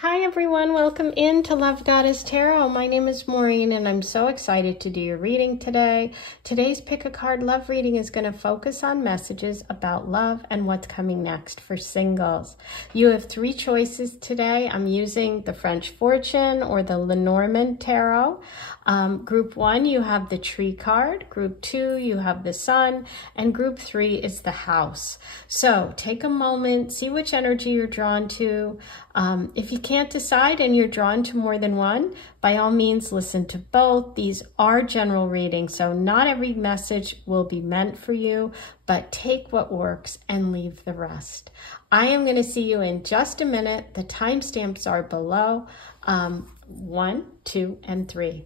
Hi everyone, welcome into Love Goddess Tarot. My name is Maureen and I'm so excited to do your reading today. Today's Pick a Card Love reading is going to focus on messages about love and what's coming next for singles. You have three choices today. I'm using the French Fortune or the Lenormand Tarot. Group 1, you have the Tree card. Group 2, you have the Sun. And Group 3 is the House. So take a moment, see which energy you're drawn to. If you can't decide and you're drawn to more than one, by all means listen to both. These are general readings, so not every message will be meant for you, but take what works and leave the rest. I am going to see you in just a minute. The timestamps are below. 1, 2, and 3.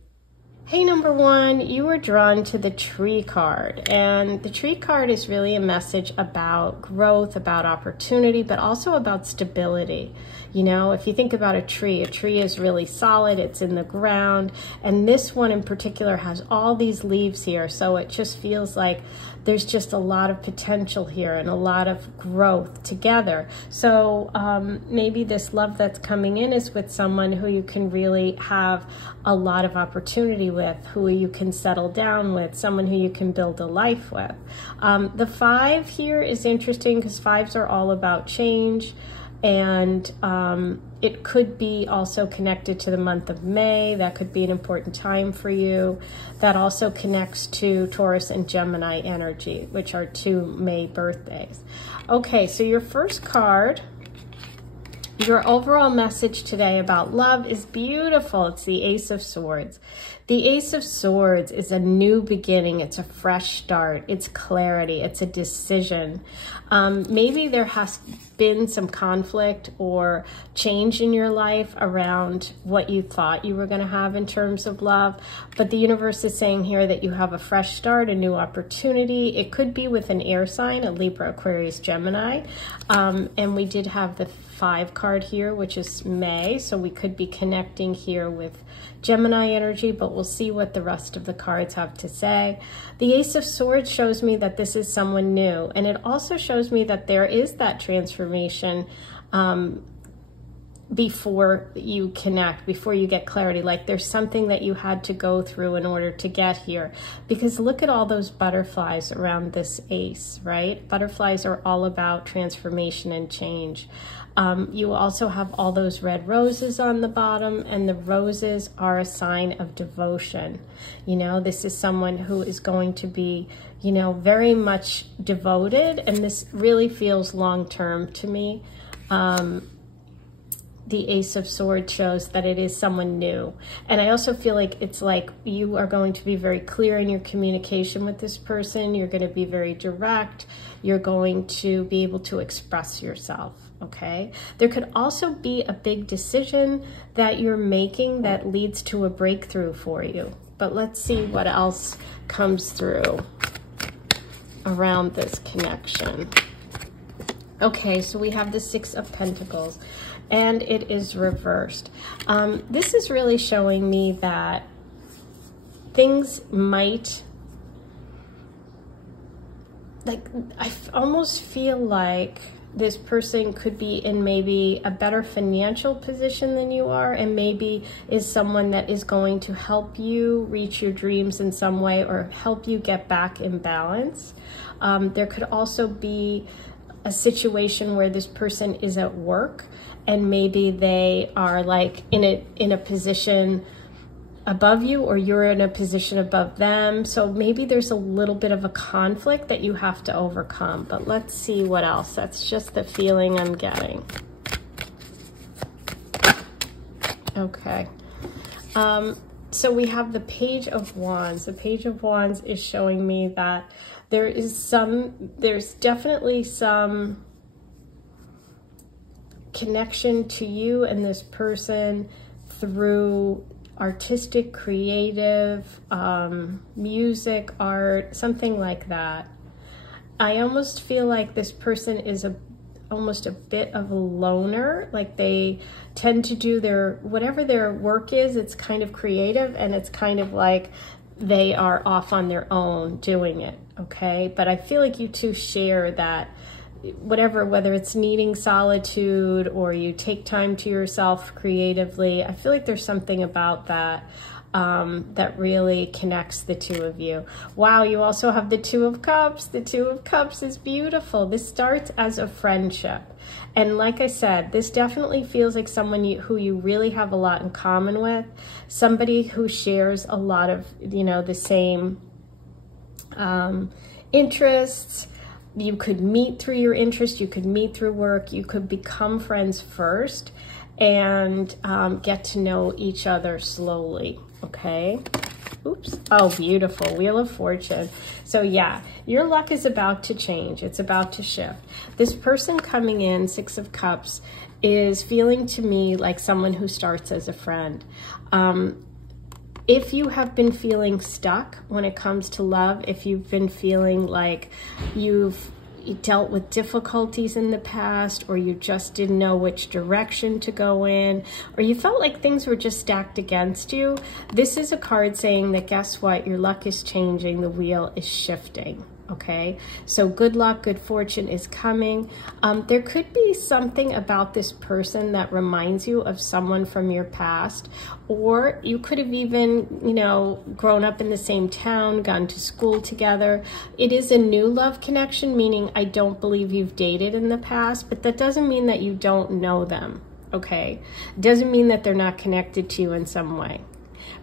Hey, number 1, you were drawn to the Tree card, and the Tree card is really a message about growth, about opportunity, but also about stability. You know, if you think about a tree is really solid, it's in the ground, and this one in particular has all these leaves here, so it just feels like there's just a lot of potential here and a lot of growth together. So maybe this love that's coming in is with someone who you can really have a lot of opportunity with, who you can settle down with, someone who you can build a life with. The 5 here is interesting because 5s are all about change. And it could be also connected to the month of May. That could be an important time for you. That also connects to Taurus and Gemini energy, which are 2 May birthdays. Okay, so your first card, your overall message today about love is beautiful. It's the Ace of Swords. The Ace of Swords is a new beginning. It's a fresh start. It's clarity. It's a decision. Maybe there has been some conflict or change in your life around what you thought you were going to have in terms of love. But the universe is saying here that you have a fresh start, a new opportunity. It could be with an air sign, a Libra, Aquarius, Gemini. And we did have the 5 card here, which is May. So we could be connecting here with Gemini energy, but we'll see what the rest of the cards have to say. The Ace of Swords shows me that this is someone new, and it also shows me that there is that transformation before you connect, before you get clarity. Like there's something that you had to go through in order to get here. Because look at all those butterflies around this ace, right? Butterflies are all about transformation and change. You also have all those red roses on the bottom, and the roses are a sign of devotion. You know, this is someone who is going to be, you know, very much devoted, and this really feels long-term to me. The Ace of Swords shows that it is someone new. And I also feel like it's like you are going to be very clear in your communication with this person. You're going to be very direct. You're going to be able to express yourself, okay? There could also be a big decision that you're making that leads to a breakthrough for you. But let's see what else comes through around this connection. Okay, so we have the 6 of Pentacles. And it is reversed. This is really showing me that things might, like, I almost feel like this person could be in maybe a better financial position than you are, and maybe is someone that is going to help you reach your dreams in some way or help you get back in balance. There could also be a situation where this person is at work and maybe they are like in a position above you, or you're in a position above them. So maybe there's a little bit of a conflict that you have to overcome. But let's see what else. That's just the feeling I'm getting. Okay. So we have the Page of Wands. The Page of Wands is showing me that there's definitely some connection to you and this person through artistic, creative, music, art, something like that. I almost feel like this person is almost a bit of a loner. Like they tend to do whatever their work is, it's kind of creative, and it's kind of like they are off on their own doing it, okay? But I feel like you two share that whatever, whether it's needing solitude or you take time to yourself creatively, I feel like there's something about that that really connects the two of you. Wow, you also have the Two of Cups. The Two of Cups is beautiful. This starts as a friendship. And like I said, this definitely feels like someone who you really have a lot in common with, somebody who shares a lot of, you know, the same interests. You could meet through your interests, you could meet through work, you could become friends first and get to know each other slowly, okay? Oops. Oh, beautiful. Wheel of Fortune. So yeah, your luck is about to change. It's about to shift. This person coming in, Six of Cups, is feeling to me like someone who starts as a friend. If you have been feeling stuck when it comes to love, if you've been feeling like you've dealt with difficulties in the past, or you just didn't know which direction to go in, or you felt like things were just stacked against you, this is a card saying that guess what? Your luck is changing. The wheel is shifting. Okay, so good luck, good fortune is coming. There could be something about this person that reminds you of someone from your past, or you could have even, you know, grown up in the same town, gone to school together. It is a new love connection, meaning I don't believe you've dated in the past, but that doesn't mean that you don't know them, okay? Doesn't mean that they're not connected to you in some way.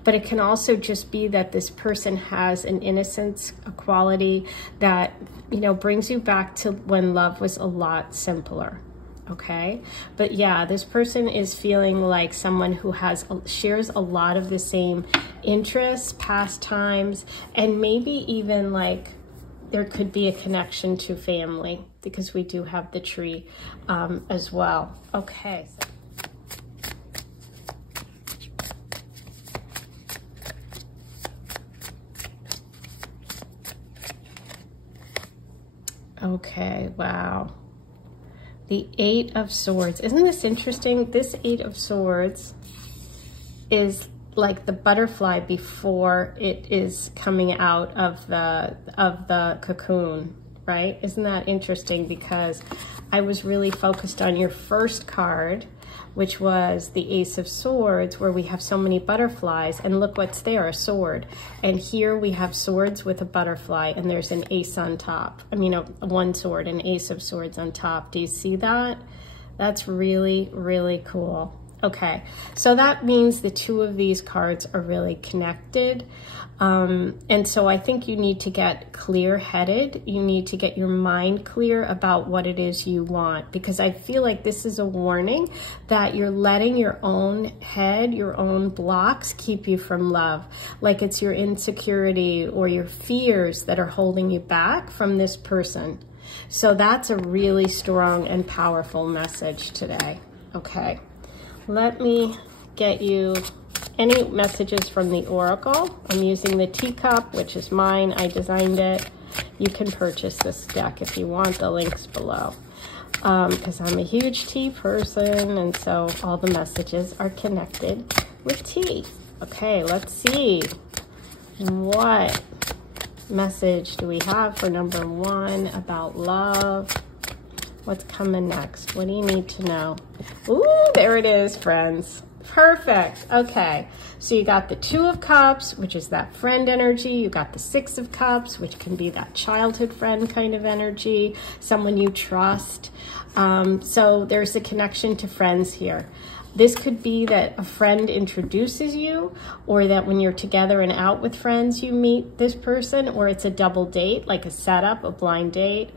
But it can also just be that this person has an innocence, a quality that, you know, brings you back to when love was a lot simpler, okay? But yeah, this person is feeling like someone who shares a lot of the same interests, pastimes, and maybe even like there could be a connection to family, because we do have the tree as well. Okay. Okay, wow. The Eight of Swords. Isn't this interesting? This Eight of Swords is like the butterfly before it is coming out of the cocoon, right? Isn't that interesting? Because I was really focused on your first card, which was the Ace of Swords, where we have so many butterflies, and look what's there, a sword. And here we have swords with a butterfly, and there's an ace on top. I mean, one sword, an Ace of Swords on top. Do you see that? That's really, really cool. Okay, so that means the two of these cards are really connected. And so I think you need to get clear-headed. You need to get your mind clear about what it is you want, because I feel like this is a warning that you're letting your own head, your own blocks keep you from love. Like it's your insecurity or your fears that are holding you back from this person. So that's a really strong and powerful message today. Okay, let me get you any messages from the Oracle. I'm using the teacup, which is mine. I designed it. You can purchase this deck if you want. The link's below. Because I'm a huge tea person, and so all the messages are connected with tea. Okay, let's see. What message do we have for number one about love? What's coming next? What do you need to know? Ooh, there it is, friends. Perfect. Okay, so you got the Two of Cups, which is that friend energy. You got the Six of Cups, which can be that childhood friend kind of energy, someone you trust. So there's a connection to friends here. This could be that a friend introduces you, or that when you're together and out with friends, you meet this person, or it's a double date, like a setup, a blind date.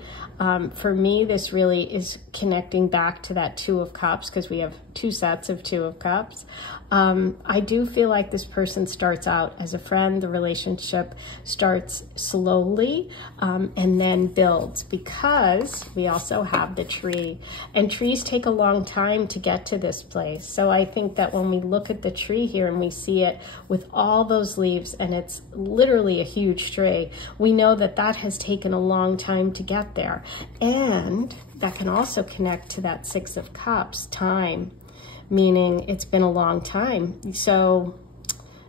For me, this really is connecting back to that Two of Cups, because we have two sets of Two of Cups. I do feel like this person starts out as a friend. The relationship starts slowly and then builds, because we also have the tree. And trees take a long time to get to this place. So I think that when we look at the tree here and we see it with all those leaves, and it's literally a huge tree, we know that that has taken a long time to get there. And that can also connect to that Six of Cups, time, meaning it's been a long time. So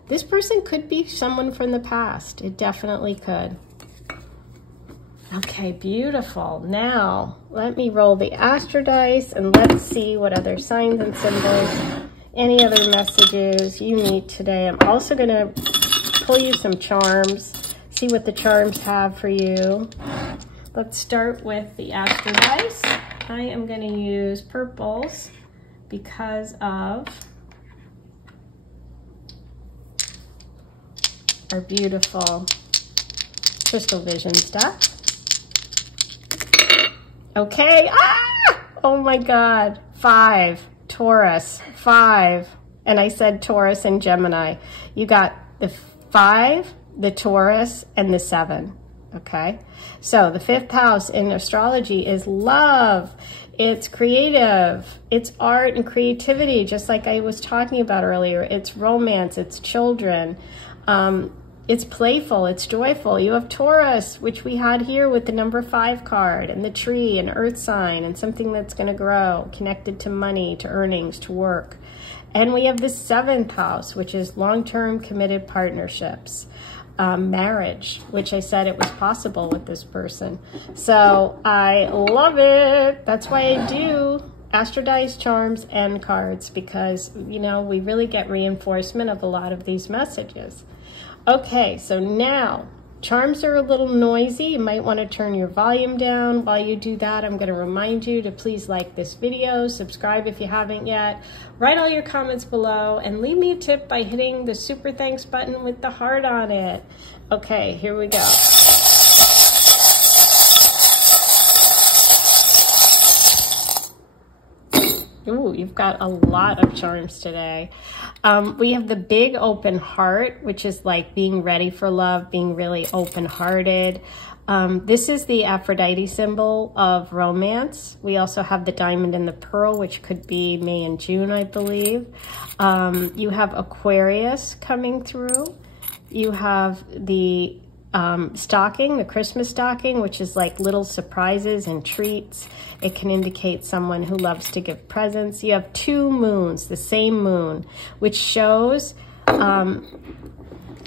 this person could be someone from the past. It definitely could. Okay, beautiful. Now, let me roll the Astro dice and let's see what other signs and symbols, any other messages you need today. I'm also going to pull you some charms, see what the charms have for you. Let's start with the Astro dice. I am going to use purples because of our beautiful crystal vision stuff. Okay, oh my God, 5, Taurus, 5, and I said Taurus and Gemini. You got the 5, the Taurus, and the 7, okay? So the 5th house in astrology is love. It's creative, it's art and creativity, just like I was talking about earlier. It's romance, it's children, it's playful, it's joyful. You have Taurus, which we had here with the number 5 card, and the tree, and earth sign, and something that's going to grow, connected to money, to earnings, to work. And we have the 7th house, which is long-term committed partnerships, marriage, which I said it was possible with this person. So I love it. That's why I do Astro dice, charms, and cards, because, you know, we really get reinforcement of a lot of these messages. Okay, so now, charms are a little noisy. You might want to turn your volume down. While you do that, I'm going to remind you to please like this video, subscribe if you haven't yet, write all your comments below, and leave me a tip by hitting the super thanks button with the heart on it. Okay, here we go. Ooh, you've got a lot of charms today. We have the big open heart, which is like being ready for love, being really open-hearted. This is the Aphrodite symbol of romance. We also have the diamond and the pearl, which could be May and June, I believe. You have Aquarius coming through. You have the stocking, the Christmas stocking, which is like little surprises and treats. It can indicate someone who loves to give presents. You have 2 moons, the same moon, which shows, you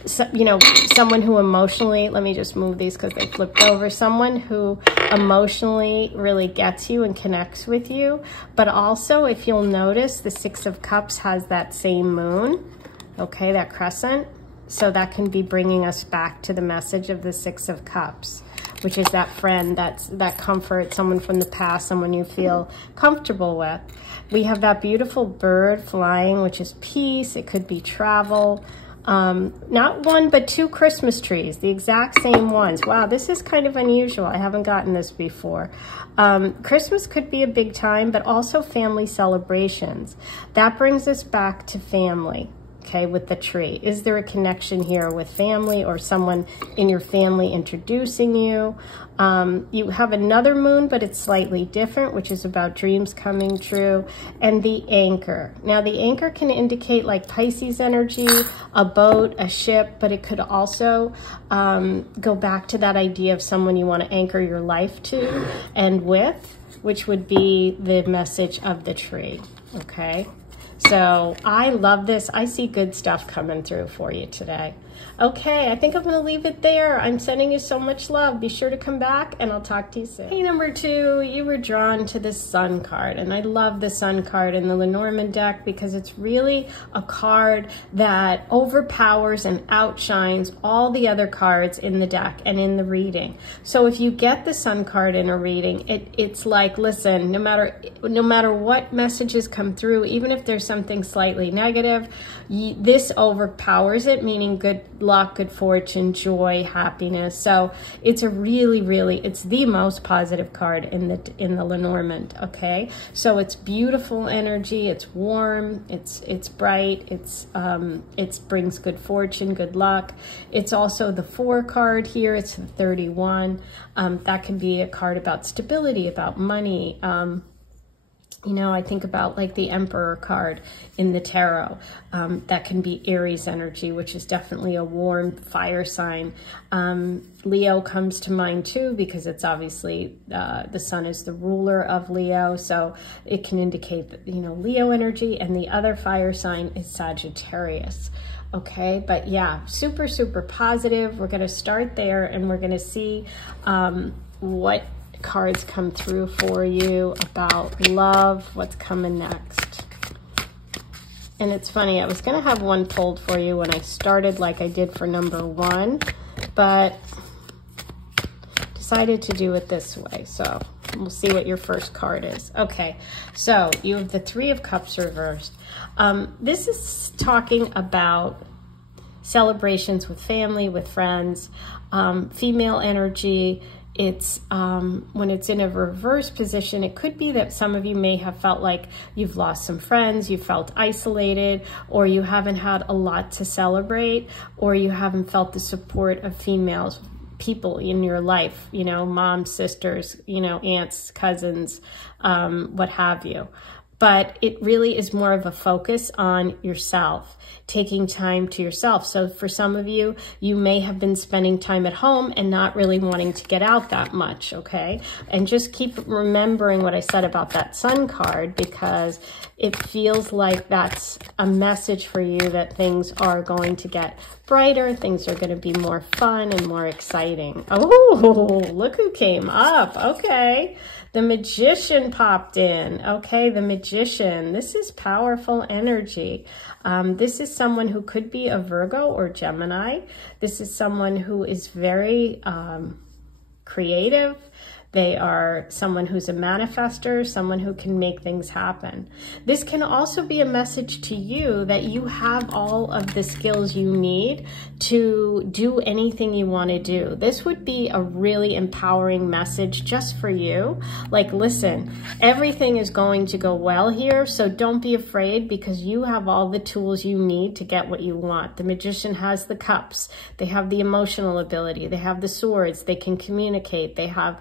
know, someone who emotionally, let me just move these because they flipped over, someone who emotionally really gets you and connects with you. But also, if you'll notice, the 6 of Cups has that same moon, okay, that crescent. So that can be bringing us back to the message of the 6 of Cups, which is that friend, that comfort, someone from the past, someone you feel comfortable with. We have that beautiful bird flying, which is peace. It could be travel. Not 1, but 2 Christmas trees, the exact same ones. Wow, this is kind of unusual. I haven't gotten this before. Christmas could be a big time, but also family celebrations. That brings us back to family. Okay, with the tree. Is there a connection here with family or someone in your family introducing you? You have another moon, but it's slightly different, which is about dreams coming true. And the anchor. Now, the anchor can indicate like Pisces energy, a boat, a ship, but it could also go back to that idea of someone you want to anchor your life to and with, which would be the message of the tree, okay? So I love this. I see good stuff coming through for you today. Okay, I think I'm going to leave it there. I'm sending you so much love. Be sure to come back, and I'll talk to you soon. Hey, number 2, you were drawn to the Sun card, and I love the Sun card in the Lenormand deck because it's really a card that overpowers and outshines all the other cards in the deck and in the reading. So if you get the Sun card in a reading, it's like, listen, no matter what messages come through, even if there's something slightly negative, this overpowers it, meaning good luck, good fortune, joy, happiness. So it's a really, it's the most positive card in the Lenormand, okay? So it's beautiful energy, it's warm, it's bright, it brings good fortune, good luck. It's also the 4 card here, it's the 31. That can be a card about stability, about money. You know, I think about like the Emperor card in the tarot. That can be Aries energy, which is definitely a warm fire sign. Leo comes to mind too, because it's obviously the sun is the ruler of Leo. So it can indicate that, you know, Leo energy, and the other fire sign is Sagittarius. Okay, but yeah, super positive. We're going to start there, and we're going to see what cards come through for you about love, what's coming next. And it's funny, I was going to have one pulled for you when I started like I did for number 1, but decided to do it this way. So we'll see what your first card is. Okay, so you have the 3 of Cups reversed. This is talking about celebrations with family, with friends, female energy. It's when it's in a reverse position, it could be that some of you may have felt like you've lost some friends, you felt isolated, or you haven't had a lot to celebrate, or you haven't felt the support of females, people in your life, you know, moms, sisters, you know, aunts, cousins, what have you. But it really is more of a focus on yourself, taking time to yourself. So for some of you, you may have been spending time at home and not really wanting to get out that much, okay? And just keep remembering what I said about that Sun card, because it feels like that's a message for you that things are going to get brighter, things are going to be more fun and more exciting. Oh, look who came up. Okay. The Magician popped in. Okay, the Magician. This is powerful energy. This is someone who could be a Virgo or Gemini. This is someone who is very creative. They are someone who's a manifester, someone who can make things happen. This can also be a message to you that you have all of the skills you need to do anything you want to do. This would be a really empowering message just for you. Like, listen, everything is going to go well here, so don't be afraid, because you have all the tools you need to get what you want. The Magician has the cups. They have the emotional ability. They have the swords. They can communicate. They have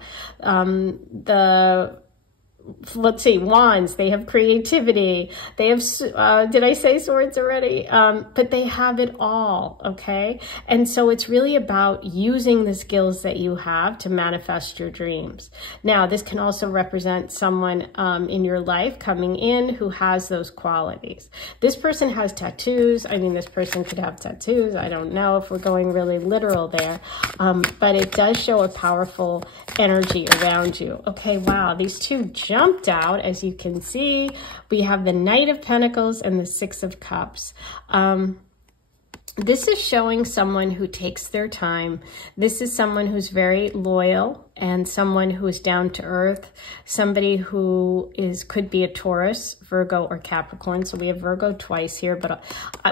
let's see, wands. They have creativity. They have, did I say swords already? But they have it all, okay? And so it's really about using the skills that you have to manifest your dreams. Now, this can also represent someone in your life coming in who has those qualities. This person has tattoos. I mean, this person could have tattoos. I don't know if we're going really literal there, but it does show a powerful energy around you. Okay, wow, these two jumped out. As you can see, we have the Knight of Pentacles and the Six of Cups. This is showing someone who takes their time. This is someone who's very loyal and someone who is down to earth, somebody who could be a Taurus, Virgo, or Capricorn. So we have Virgo twice here, but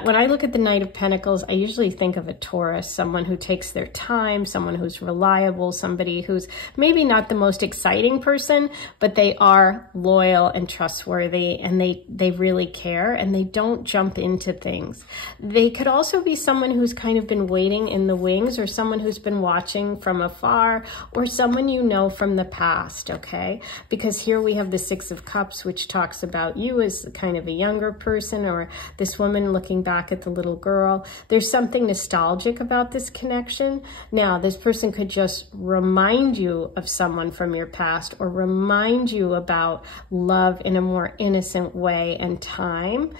when I look at the Knight of Pentacles, I usually think of a Taurus, someone who takes their time, someone who's reliable, somebody who's maybe not the most exciting person, but they are loyal and trustworthy, and they really care, and they don't jump into things. They could also be someone who's kind of been waiting in the wings, or someone who's been watching from afar, or someone you know from the past, okay? Because here we have the Six of Cups, which talks about you as kind of a younger person, or this woman looking back at the little girl. There's something nostalgic about this connection. Now, this person could just remind you of someone from your past, or remind you about love in a more innocent way and time,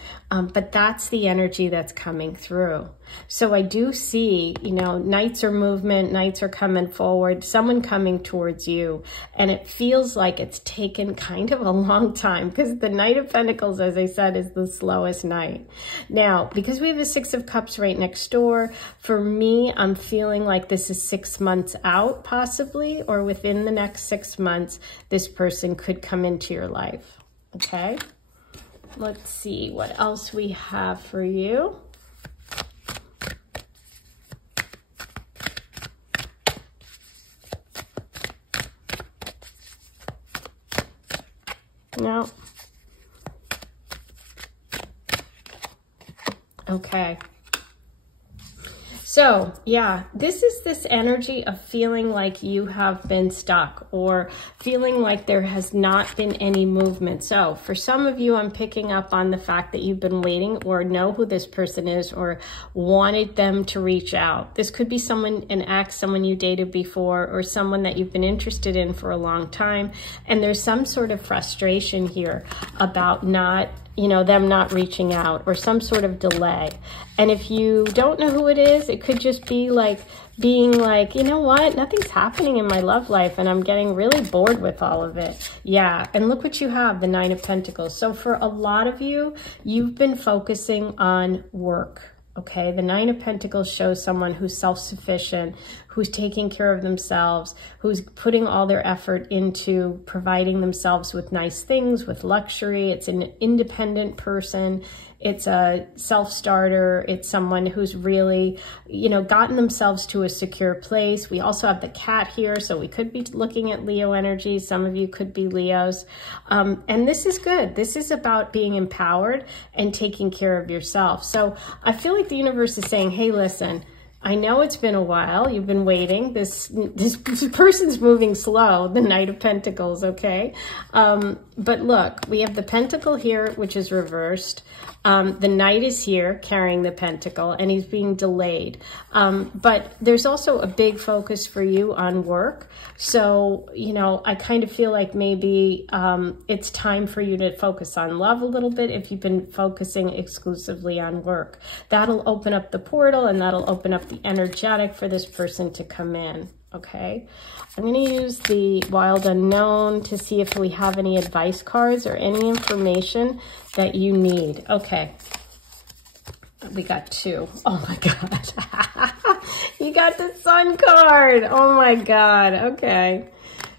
but that's the energy that's coming through. So I do see, you know, knights are movement, knights are coming forward, someone coming towards you, and it feels like it's taken kind of a long time, because the Knight of Pentacles, as I said, is the slowest knight. Now, because we have the Six of Cups right next door, for me, I'm feeling like this is 6 months out, possibly, or within the next 6 months, this person could come into your life, okay? Let's see what else we have for you. No. Okay. So, yeah, this is this energy of feeling like you have been stuck, or feeling like there has not been any movement. So for some of you, I'm picking up on the fact that you've been waiting, or know who this person is, or wanted them to reach out. This could be someone, an ex, someone you dated before, or someone that you've been interested in for a long time. And there's some sort of frustration here about not you know, them not reaching out or some sort of delay. And if you don't know who it is, it could just be like being like, you know what, nothing's happening in my love life and I'm getting really bored with all of it. Yeah, and look what you have, the Nine of Pentacles. So for a lot of you, you've been focusing on work. Okay, the Nine of Pentacles shows someone who's self-sufficient, who's taking care of themselves, who's putting all their effort into providing themselves with nice things, with luxury. It's an independent person. It's a self-starter. It's someone who's really, you know, gotten themselves to a secure place. We also have the cat here, so we could be looking at Leo energy. Some of you could be Leos. And this is good. This is about being empowered and taking care of yourself. So I feel like the universe is saying, hey, listen, I know it's been a while. You've been waiting. This person's moving slow, the Knight of Pentacles, okay? But look, we have the Pentacle here, which is reversed. The Knight is here carrying the Pentacle, and he's being delayed. But there's also a big focus for you on work. So, you know, I kind of feel like maybe it's time for you to focus on love a little bit if you've been focusing exclusively on work. That'll open up the portal, and that'll open up the energetic for this person to come in. Okay, I'm going to use the Wild Unknown to see if we have any advice cards or any information that you need. Okay, we got two. Oh my God. You got the Sun card. Oh my God. Okay,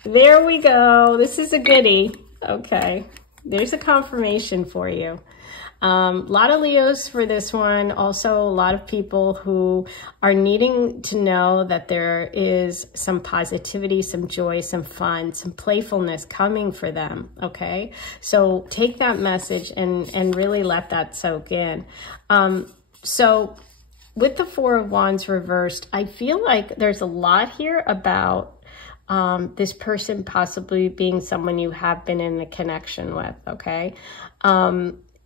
there we go. This is a goodie. Okay, there's a confirmation for you. A lot of Leos for this one. Also, a lot of people who are needing to know that there is some positivity, some joy, some fun, some playfulness coming for them, okay? So take that message and really let that soak in. So with the Four of Wands reversed, I feel like there's a lot here about this person possibly being someone you have been in a connection with, okay?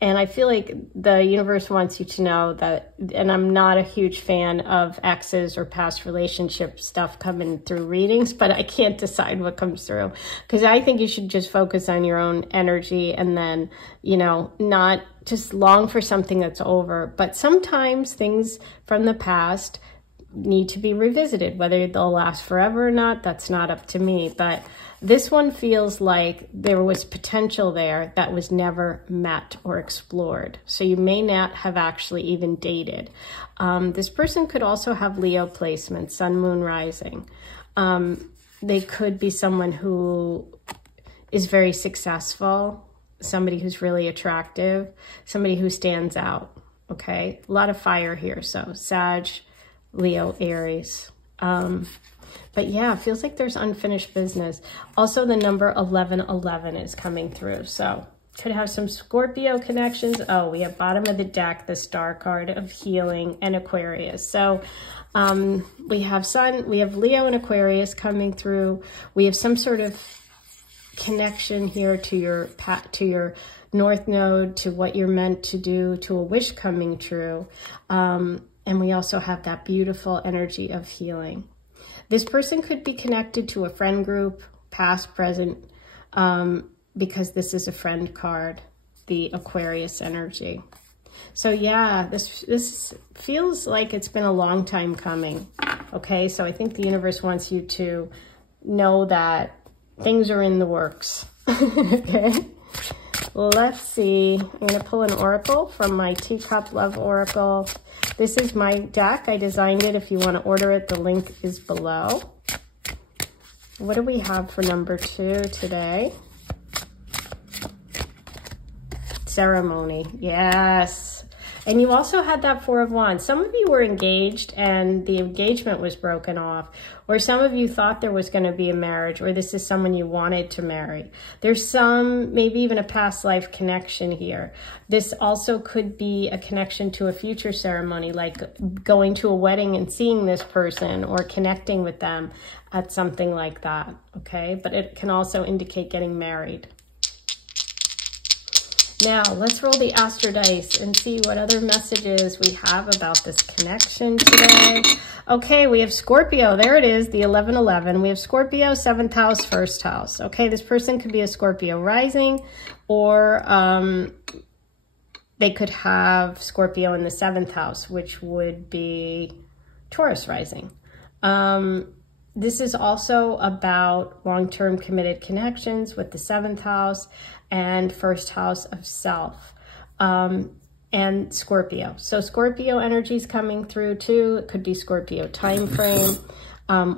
And I feel like the universe wants you to know that, and I'm not a huge fan of exes or past relationship stuff coming through readings, but I can't decide what comes through because I think you should just focus on your own energy and then, you know, not just long for something that's over. But sometimes things from the past need to be revisited. Whether they'll last forever or not, that's not up to me. But this one feels like there was potential there that was never met or explored. So you may not have actually even dated. This person could also have Leo placement, Sun, Moon, Rising. They could be someone who is very successful, somebody who's really attractive, somebody who stands out, okay? A lot of fire here, so Sag, Leo, Aries. But yeah, it feels like there's unfinished business. Also, the number 1111 is coming through. So could have some Scorpio connections. Oh, we have bottom of the deck, the Star card of healing and Aquarius. So we have Sun, we have Leo and Aquarius coming through. We have some sort of connection here to your North Node, to what you're meant to do, to a wish coming true. And we also have that beautiful energy of healing. This person could be connected to a friend group, past, present, because this is a friend card, the Aquarius energy. So yeah, this feels like it's been a long time coming, okay? So I think the universe wants you to know that things are in the works, okay? Let's see. I'm going to pull an oracle from my Teacup Love Oracle. This is my deck. I designed it. If you want to order it, the link is below. What do we have for number 2 today? Ceremony. Yes. And you also had that Four of Wands. Some of you were engaged and the engagement was broken off. Or some of you thought there was going to be a marriage, or this is someone you wanted to marry. There's some, maybe even a past life connection here. This also could be a connection to a future ceremony, like going to a wedding and seeing this person or connecting with them at something like that, okay? But it can also indicate getting married. Now, let's roll the Astro Dice and see what other messages we have about this connection today. Okay, we have Scorpio. There it is, the 1111. We have Scorpio, 7th house, 1st house. Okay, this person could be a Scorpio rising or they could have Scorpio in the 7th house, which would be Taurus rising. This is also about long-term committed connections with the 7th house and 1st house of self, and Scorpio. So Scorpio energy is coming through too. It could be Scorpio time frame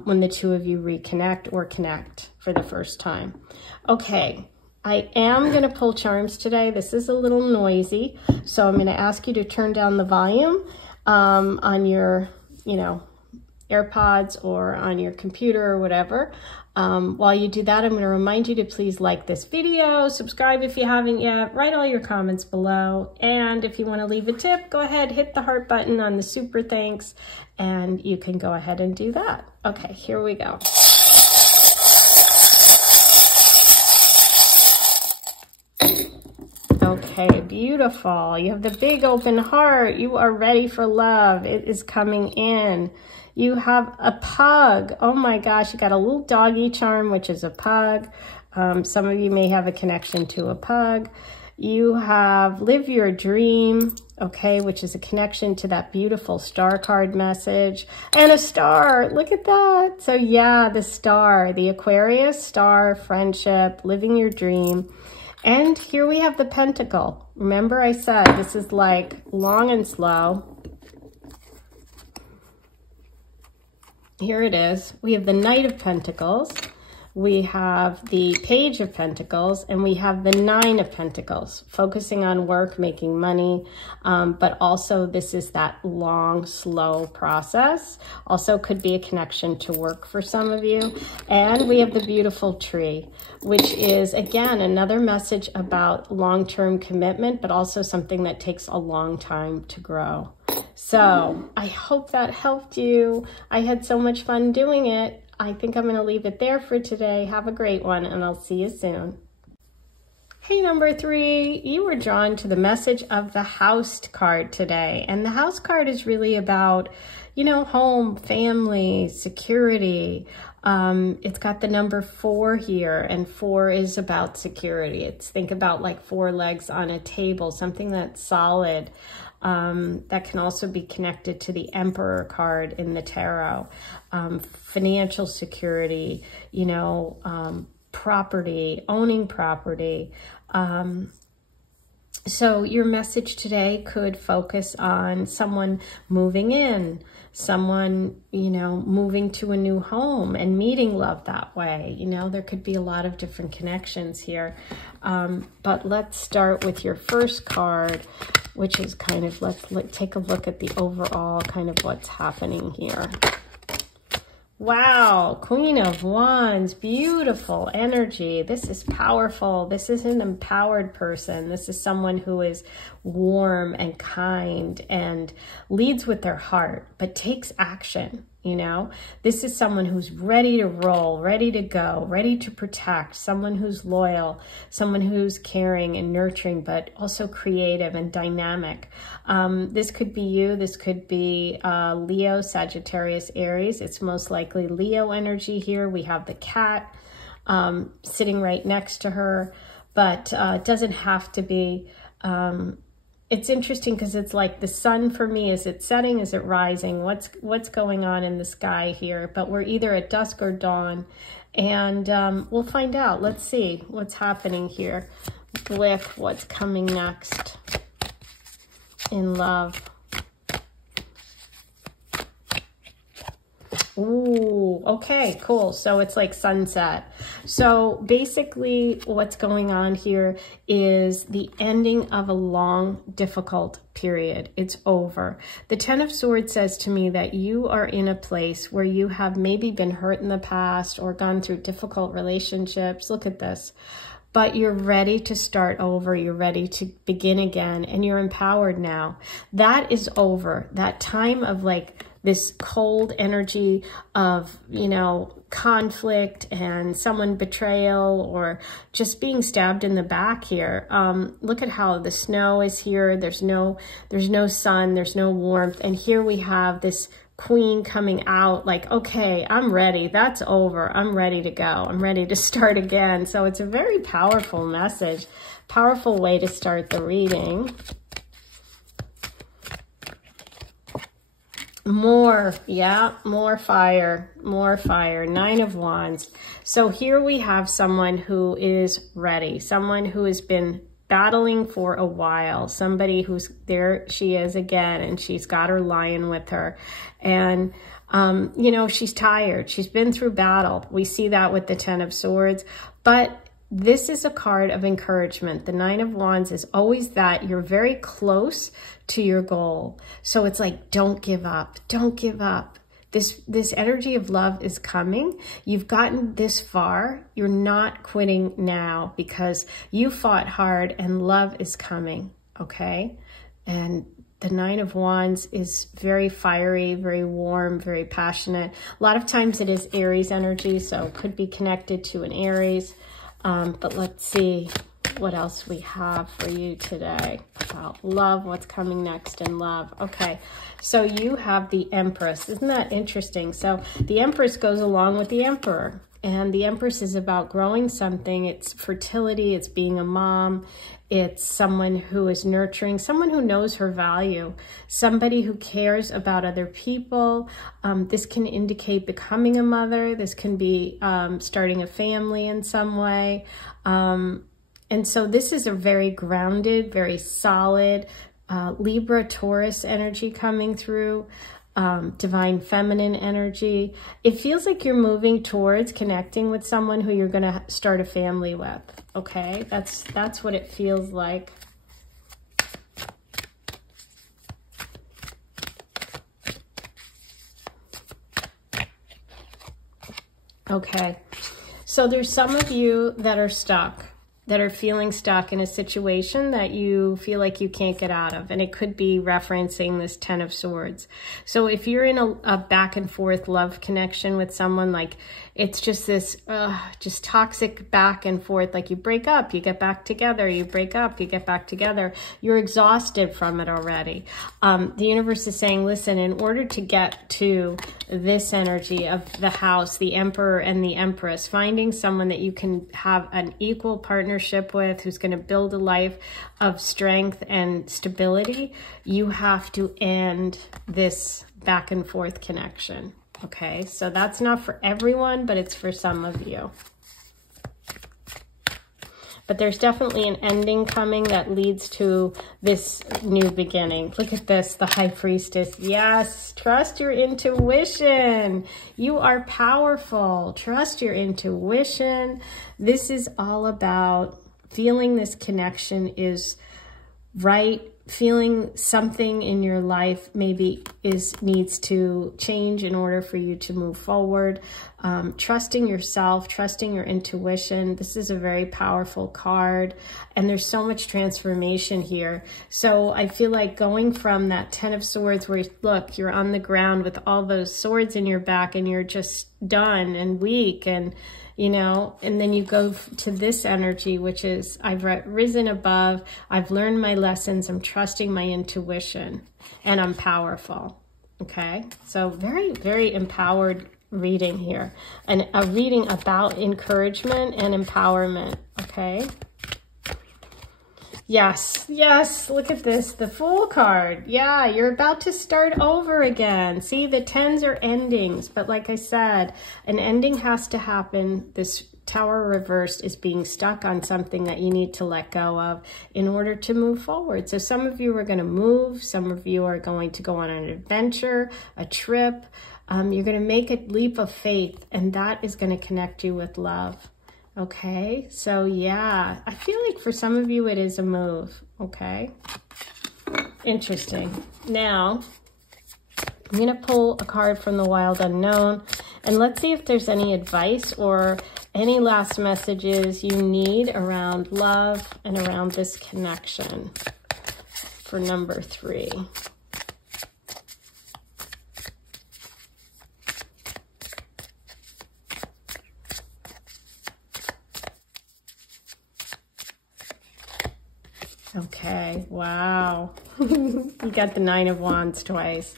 when the two of you reconnect or connect for the first time. Okay, I am going to pull charms today. This is a little noisy, so I'm going to ask you to turn down the volume on your, AirPods or on your computer or whatever. While you do that, I'm going to remind you to please like this video, subscribe if you haven't yet, write all your comments below, and if you want to leave a tip, go ahead, hit the heart button on the super thanks, and you can go ahead and do that. Okay, here we go. Okay, beautiful. You have the big open heart. You are ready for love. It is coming in. You have a pug. Oh my gosh, you got a little doggy charm, which is a pug. Some of you may have a connection to a pug. You have live your dream, okay, which is a connection to that beautiful star card message. And a star, look at that. So yeah, the star, the Aquarius, star, friendship, living your dream. And here we have the pentacle. Remember I said this is like long and slow. Here it is. We have the Knight of Pentacles. We have the Page of Pentacles, and we have the 9 of Pentacles, focusing on work, making money, but also this is that long, slow process. Also could be a connection to work for some of you. And we have the beautiful tree, which is, again, another message about long-term commitment, but also something that takes a long time to grow. So I hope that helped you. I had so much fun doing it. I think I'm going to leave it there for today. Have a great one, and I'll see you soon. Hey, number 3, you were drawn to the message of the House card today. And the House card is really about, home, family, security. It's got the number 4 here, and 4 is about security. Think about like 4 legs on a table, something that's solid. That can also be connected to the Emperor card in the tarot. Financial security, property, owning property. So your message today could focus on someone moving in, someone, moving to a new home and meeting love that way. There could be a lot of different connections here. But let's start with your first card, which is kind of, let's take a look at the overall kind of what's happening here. Wow, Queen of Wands, beautiful energy. This is powerful. This is an empowered person. This is someone who is warm and kind and leads with their heart, but takes action. This is someone who's ready to roll, ready to go, ready to protect, someone who's loyal, someone who's caring and nurturing, but also creative and dynamic. This could be you. This could be Leo, Sagittarius, Aries. It's most likely Leo energy here. We have the cat sitting right next to her, but it doesn't have to be. It's interesting because it's like the sun for me. Is it setting? Is it rising? What's going on in the sky here? But we're either at dusk or dawn, and we'll find out. Let's see what's happening here with what's coming next in love. Ooh, okay, cool. So it's like sunset. So basically what's going on here is the ending of a long, difficult period. It's over. The 10 of Swords says to me that you are in a place where you have maybe been hurt in the past or gone through difficult relationships. Look at this. But you're ready to start over. You're ready to begin again, and you're empowered now. That is over. That time of like this cold energy of, conflict and someone betrayal or just being stabbed in the back here. Look at how the snow is here. There's no sun, there's no warmth. And here we have this Queen coming out like, okay, I'm ready. That's over. I'm ready to go. I'm ready to start again. So it's a very powerful message, powerful way to start the reading. More, yeah, more fire, more fire. 9 of Wands. So here we have someone who is ready, someone who has been battling for a while, somebody who's there, she is again, and she's got her lion with her. And, you know, she's tired. She's been through battle. We see that with the 10 of Swords, but this is a card of encouragement. The 9 of Wands is always that you're very close to your goal. So it's like, don't give up. Don't give up. This energy of love is coming. You've gotten this far. You're not quitting now because you fought hard and love is coming, okay? And the 9 of Wands is very fiery, very warm, very passionate. A lot of times it is Aries energy, so it could be connected to an Aries. But let's see what else we have for you today about love, what's coming next in love. Okay, so you have the Empress. Isn't that interesting? So the Empress goes along with the Emperor, and the Empress is about growing something. It's fertility, it's being a mom, it's someone who is nurturing, someone who knows her value, somebody who cares about other people. This can indicate becoming a mother. This can be starting a family in some way. And so this is a very grounded, very solid Libra, Taurus energy coming through. Divine feminine energy. It feels like you're moving towards connecting with someone who you're going to start a family with. Okay, that's what it feels like. Okay, so there's some of you that are stuck, that are feeling stuck in a situation that you feel like you can't get out of. And it could be referencing this 10 of Swords. So if you're in a back and forth love connection with someone, like it's just this just toxic back and forth, like you break up, you get back together, you break up, you get back together. You're exhausted from it already. The universe is saying, listen, in order to get to this energy of the house, the Emperor and the Empress, finding someone that you can have an equal partnership with, who's going to build a life of strength and stability, you have to end this back and forth connection. Okay, so that's not for everyone, but it's for some of you. But there's definitely an ending coming that leads to this new beginning. Look at this, the High Priestess. Yes, trust your intuition. You are powerful. Trust your intuition. This is all about feeling this connection is right, feeling something in your life maybe needs to change in order for you to move forward. Trusting yourself, trusting your intuition. This is a very powerful card, and there's so much transformation here. So I feel like going from that 10 of Swords where, look, you're on the ground with all those swords in your back and you're just done and weak, and you know, and then you go to this energy, which is, I've risen above, I've learned my lessons, I'm trusting my intuition, and I'm powerful. Okay, so very, very empowered reading here, and a reading about encouragement and empowerment. Okay. Yes, yes, look at this, the Fool card. Yeah, you're about to start over again. See, the 10s are endings, but like I said, an ending has to happen. This Tower reversed is being stuck on something that you need to let go of in order to move forward. So some of you are going to move, some of you are going to go on an adventure, a trip. You're going to make a leap of faith, and that is going to connect you with love. Okay, so yeah, I feel like for some of you it is a move. Okay, interesting. Now, I'm going to pull a card from the Wild Unknown, and let's see if there's any advice or any last messages you need around love and around this connection for number 3. Okay, wow. You got the 9 of Wands twice.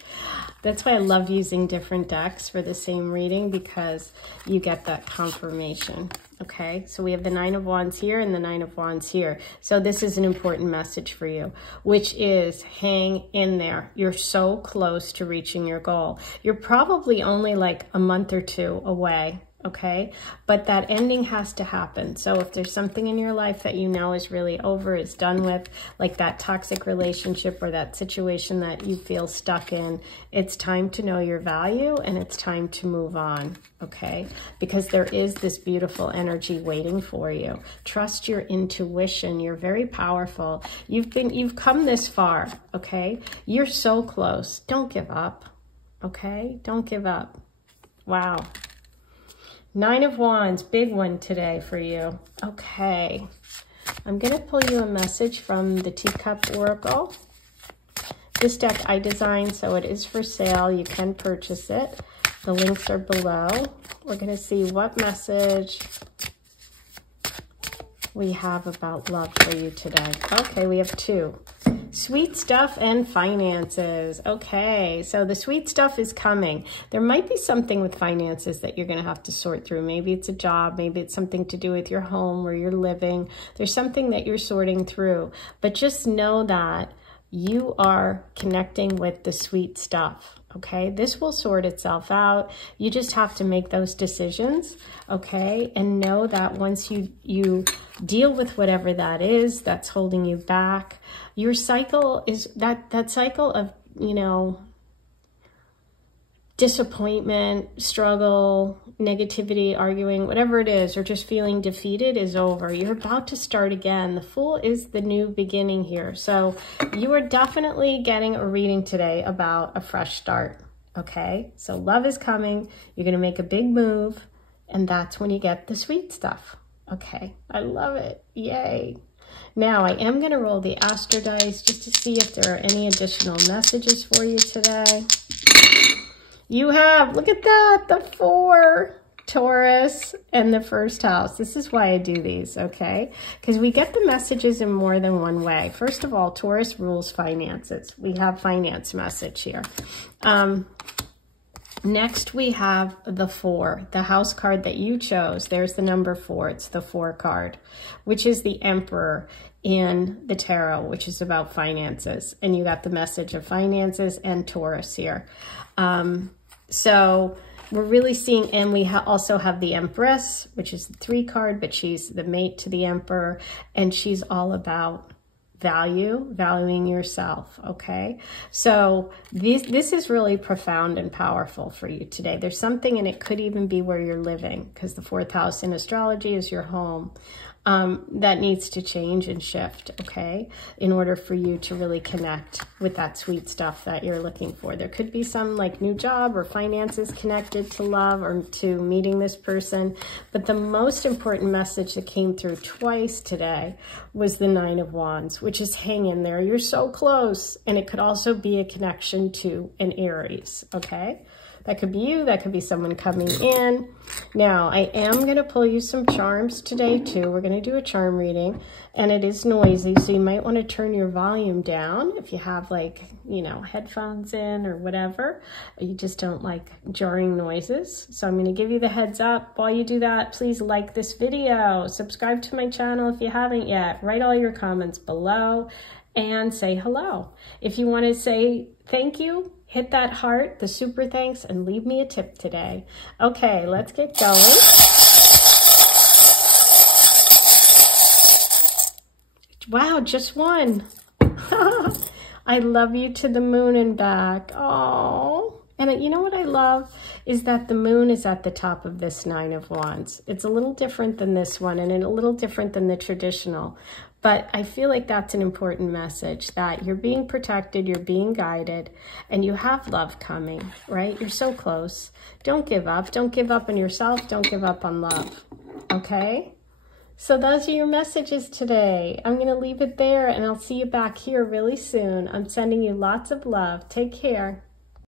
That's why I love using different decks for the same reading, because you get that confirmation. Okay, so we have the Nine of Wands here and the Nine of Wands here. So this is an important message for you, which is hang in there. You're so close to reaching your goal. You're probably only like a month or two away. Okay, but that ending has to happen. So if there's something in your life that you know is really over, is done with, like that toxic relationship or that situation that you feel stuck in, it's time to know your value and it's time to move on. Okay, because there is this beautiful energy waiting for you. Trust your intuition. You're very powerful. You've come this far. Okay, you're so close. Don't give up. Okay, don't give up. Wow. Nine of Wands, big one today for you. Okay, I'm going to pull you a message from the Teacup Oracle. This deck I designed, so it is for sale. You can purchase it. The links are below. We're going to see what message we have about love for you today. Okay, we have two. Sweet stuff and finances. Okay, so the sweet stuff is coming. There might be something with finances that you're going to have to sort through. Maybe it's a job. Maybe it's something to do with your home where you're living. There's something that you're sorting through. But just know that you are connecting with the sweet stuff. Okay, this will sort itself out. You just have to make those decisions, okay? And know that once you deal with whatever that is that's holding you back, your cycle is that cycle of, you know, disappointment, struggle, negativity, arguing, whatever it is, or just feeling defeated is over. You're about to start again. The Fool is the new beginning here. So you are definitely getting a reading today about a fresh start, okay? So love is coming. You're going to make a big move, and that's when you get the sweet stuff, okay? I love it. Yay. Now, I am going to roll the Astro dice just to see if there are any additional messages for you today. You have, look at that, the 4, Taurus, and the first house. This is why I do these, okay? Because we get the messages in more than one way. First of all, Taurus rules finances. We have finance message here. Next, we have the 4, the house card that you chose. There's the number 4. It's the 4 card, which is the Emperor in the tarot, which is about finances. And you got the message of finances and Taurus here. So we're really seeing, and we also have the Empress, which is the 3 card, but she's the mate to the Emperor, and she's all about valuing yourself, okay? So this is really profound and powerful for you today. There's something, and it could even be where you're living, because the 4th house in astrology is your home. That needs to change and shift, okay, in order for you to really connect with that sweet stuff that you're looking for. There could be some like new job or finances connected to love or to meeting this person, but the most important message that came through twice today was the 9 of Wands, which is hang in there. You're so close, and it could also be a connection to an Aries, okay? That could be you. That could be someone coming in. Now, I am going to pull you some charms today, too. We're going to do a charm reading, and it is noisy, so you might want to turn your volume down if you have, like, you know, headphones in or whatever. You just don't like jarring noises. So I'm going to give you the heads up. While you do that, please like this video. Subscribe to my channel if you haven't yet. Write all your comments below and say hello. If you want to say thank you, hit that heart, the super thanks, and leave me a tip today. Okay, let's get going. Wow, just one. I love you to the moon and back. Oh, and you know what I love is that the moon is at the top of this 9 of Wands. It's a little different than this one, and a little different than the traditional. But I feel like that's an important message, that you're being protected, you're being guided, and you have love coming, right? You're so close. Don't give up. Don't give up on yourself. Don't give up on love, okay? So those are your messages today. I'm going to leave it there, and I'll see you back here really soon. I'm sending you lots of love. Take care.